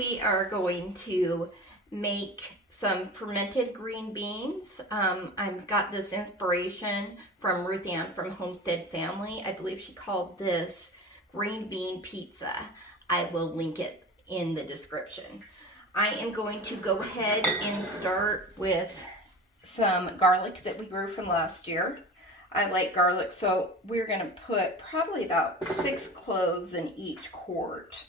we are going to make some fermented green beans. I've got this inspiration from Ruth Ann from Homestead Family. I believe she called this green bean pizza. I will link it in the description. I am going to go ahead and start with some garlic that we grew from last year. I like garlic, so we're going to put probably about 6 cloves in each quart.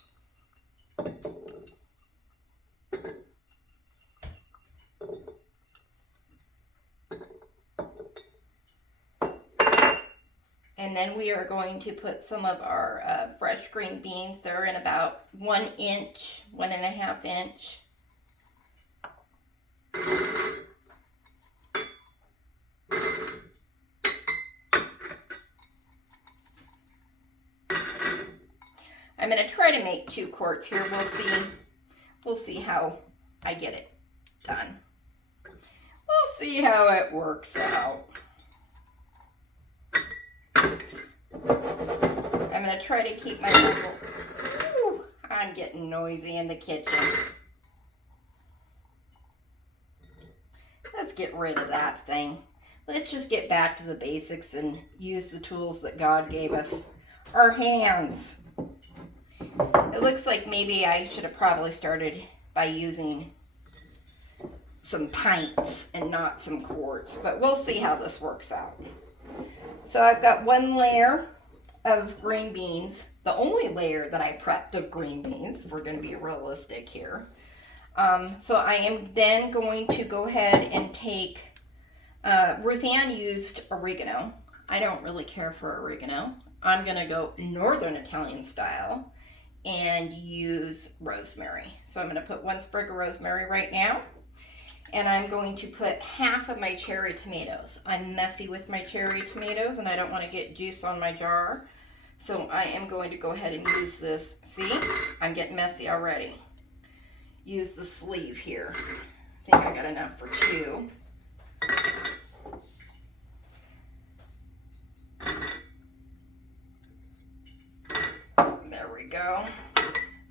And then we are going to put some of our fresh green beans. They're in about 1 inch, 1.5 inch. I'm going to try to make 2 quarts here. We'll see how I get it done. We'll see how it works out. I'm going to try to keep my level. Ooh, I'm getting noisy in the kitchen. Let's get rid of that thing. Let's just get back to the basics and use the tools that God gave us. Our hands. It looks like maybe I should have probably started by using some pints and not some quarts, but we'll see how this works out. So I've got 1 layer of green beans, the only layer that I prepped of green beans, if we're going to be realistic here. So I am then going to go ahead and take, Ruth Ann used oregano. I don't really care for oregano. I'm going to go Northern Italian style and use rosemary. So I'm going to put 1 sprig of rosemary right now. And I'm going to put half of my cherry tomatoes. I'm messy with my cherry tomatoes and I don't want to get juice on my jar. So I am going to go ahead and use this. See, I'm getting messy already. Use the sleeve here. I think I got enough for 2. There we go.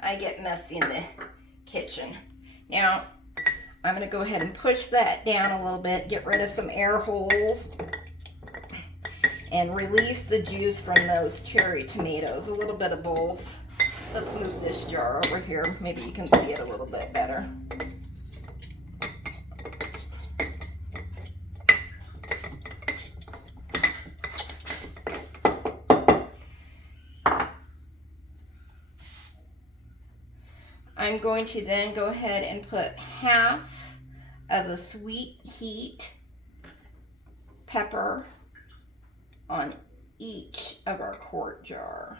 I get messy in the kitchen. Now, I'm going to go ahead and push that down a little bit, get rid of some air holes, and release the juice from those cherry tomatoes. A little bit of both. Let's move this jar over here. Maybe you can see it a little bit better. I'm going to then go ahead and put half of the sweet heat pepper on each of our quart jar.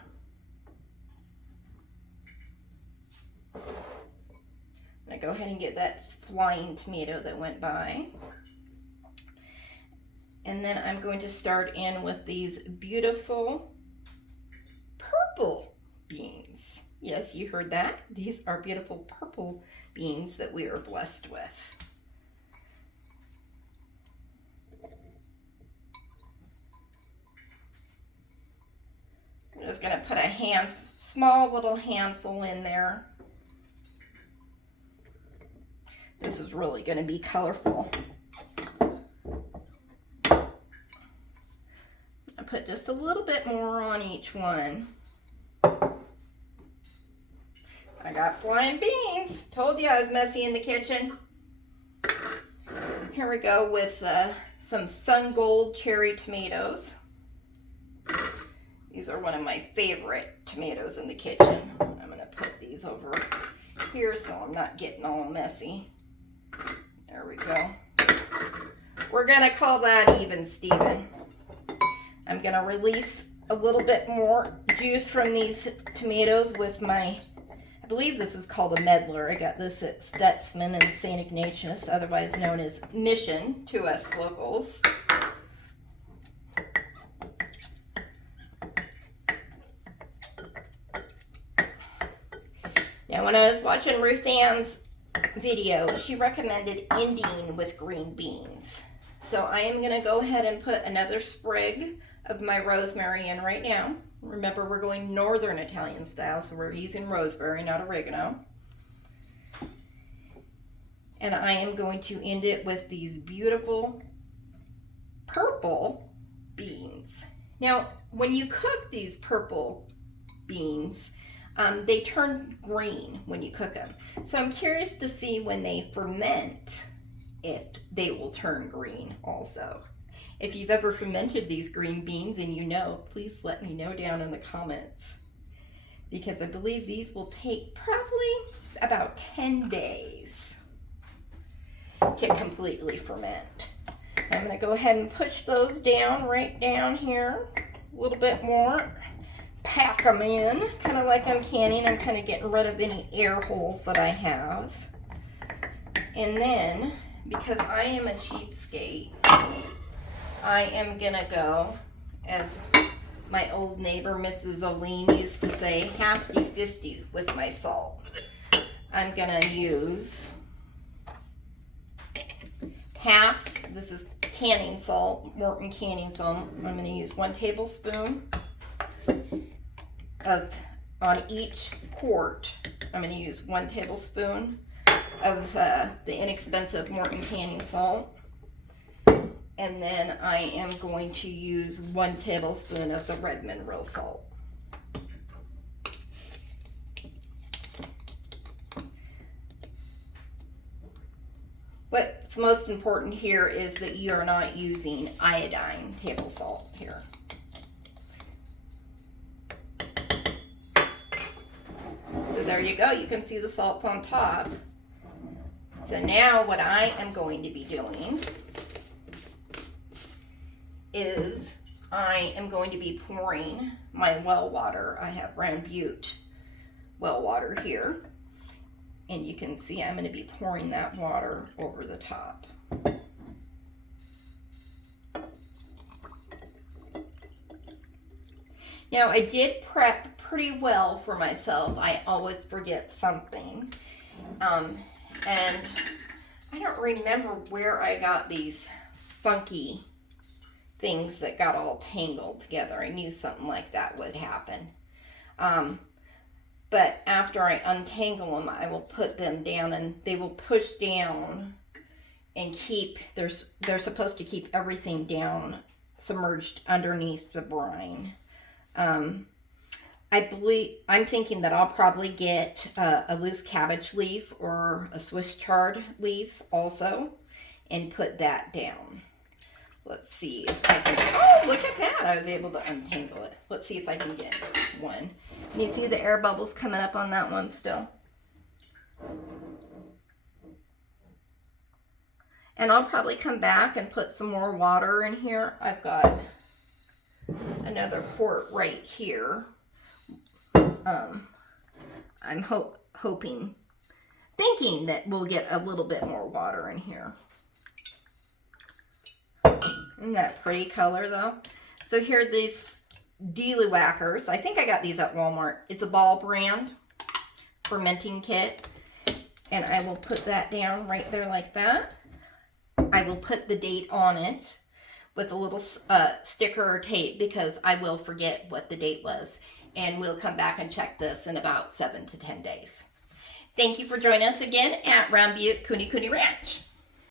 I'm going to go ahead and get that flying tomato that went by. And then I'm going to start in with these beautiful purple beans. Yes, you heard that. These are beautiful purple beans that we are blessed with. I'm just going to put a small little handful in there. This is really going to be colorful. I put just a little bit more on each one. I got flying beans. Told you I was messy in the kitchen. Here we go with some Sun Gold cherry tomatoes. These are one of my favorite tomatoes in the kitchen. I'm going to put these over here so I'm not getting all messy. There we go. We're going to call that even Steven. I'm going to release a little bit more juice from these tomatoes with my, I believe this is called a medlar. I got this at Stutzman and St. Ignatius, otherwise known as Mission to us locals. Now, when I was watching Ruth Ann's video, she recommended ending with green beans. So I am going to go ahead and put another sprig of my rosemary in right now. Remember, we're going Northern Italian style, so we're using rosemary, not oregano. And I am going to end it with these beautiful purple beans. Now, when you cook these purple beans, they turn green when you cook them. So I'm curious to see when they ferment if they will turn green also. If you've ever fermented these green beans and you know, please let me know down in the comments, because I believe these will take probably about 10 days to completely ferment. I'm going to go ahead and push those down right down here a little bit more. Pack them in, kind of like I'm canning. I'm kind of getting rid of any air holes that I have. And then, because I am a cheapskate, I am going to go, as my old neighbor Mrs. Oline used to say, 50-50 with my salt. I'm going to use half, this is canning salt, Morton canning salt. I'm going to use 1 tablespoon on each quart. I'm going to use 1 tablespoon of the inexpensive Morton canning salt. And then I am going to use 1 tablespoon of the red mineral salt. What's most important here is that you are not using iodine table salt here. So there you go. You can see the salt on top. So now what I am going to be doing is I am going to be pouring my well water. I have Round Butte well water here. And you can see I'm going to be pouring that water over the top. Now, I did prep pretty well for myself. I always forget something. And I don't remember where I got these funky things that got all tangled together. I knew something like that would happen. But after I untangle them, I will put them down and they will push down and keep, they're supposed to keep everything down, submerged underneath the brine. I'm thinking that I'll probably get a loose cabbage leaf or a Swiss chard leaf also and put that down. Let's see if I can, oh, look at that. I was able to untangle it. Let's see if I can get one. Can you see the air bubbles coming up on that one still? And I'll probably come back and put some more water in here. I've got another quart right here. I'm thinking that we'll get a little bit more water in here. Isn't that pretty color though? So here are these Deluackers. I think I got these at Walmart. It's a Ball brand fermenting kit. And I will put that down right there like that. I will put the date on it with a little sticker or tape because I will forget what the date was. And we'll come back and check this in about 7 to 10 days. Thank you for joining us again at Round Butte Kunekune Ranch.